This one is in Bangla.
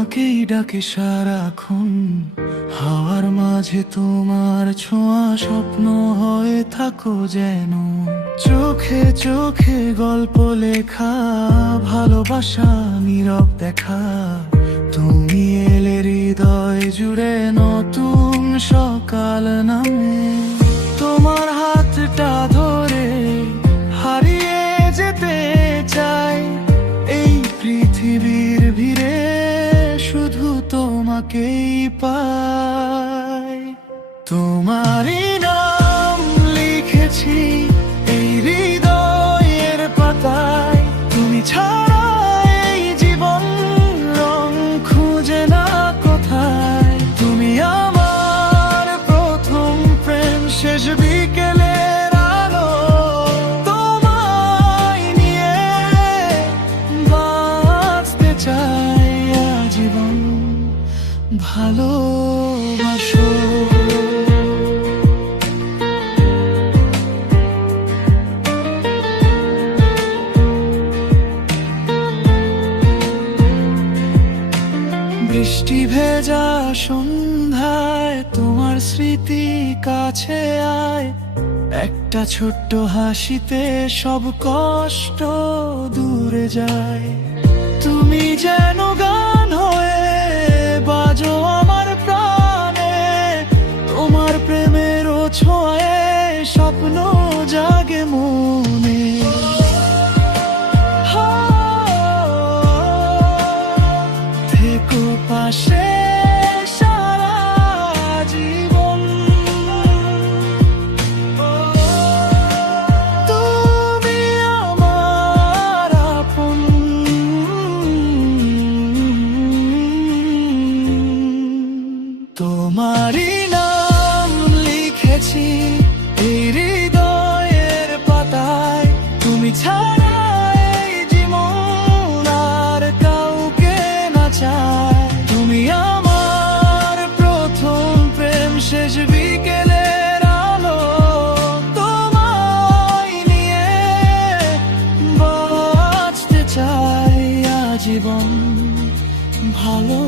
তোমাকেই ডাকে সারাক্ষণ, হাওয়ার মাঝে তোমার ছোঁয়া, স্বপ্ন হয়ে থাকো যেন। চোখে চোখে গল্প লেখা, ভালোবাসা নীরব দেখা। তুমি এলে হৃদয় জুড়ে নতুন সকাল নামে। তোমার হাতটা ধরে হারিয়ে যেতে চাই এই পৃথিবীর ভিড়ে, শুধু তোমাকেই পাই। তোমারই নাম লিখেছি এই হৃদয়ের পাতায়, তুমি ছাড়া এই জীবন রং খুঁজে না কোথায়। তুমি আমার প্রথম প্রেম, শেষ বিকেলের আলো, তোমায় নিয়ে বাঁচতে চাই আজীবন। ভালোবাসো বৃষ্টি ভেজা সন্ধ্যায় তোমার স্মৃতি কাছে আয়, একটা ছোট্ট হাসিতে সব কষ্ট দূরে যায়। তুমি যেন গান হয়ে বাজো আমার প্রাণে, তোমার প্রেমের ছোঁয়ায় স্বপ্ন জাগে মনে। থেকো পাশে সারা জীবন, তুমি আমার আপন। তোমারই নাম লিখেছি এই হৃদয়ের পাতায়, তুমি ছাড়া এই জীবন আর কাউকে না চায়। তুমি আমার প্রথম প্রেম, শেষ বিকেলের আলো, তোমায় নিয়ে বাঁচতে চাই আজীবন। ভালো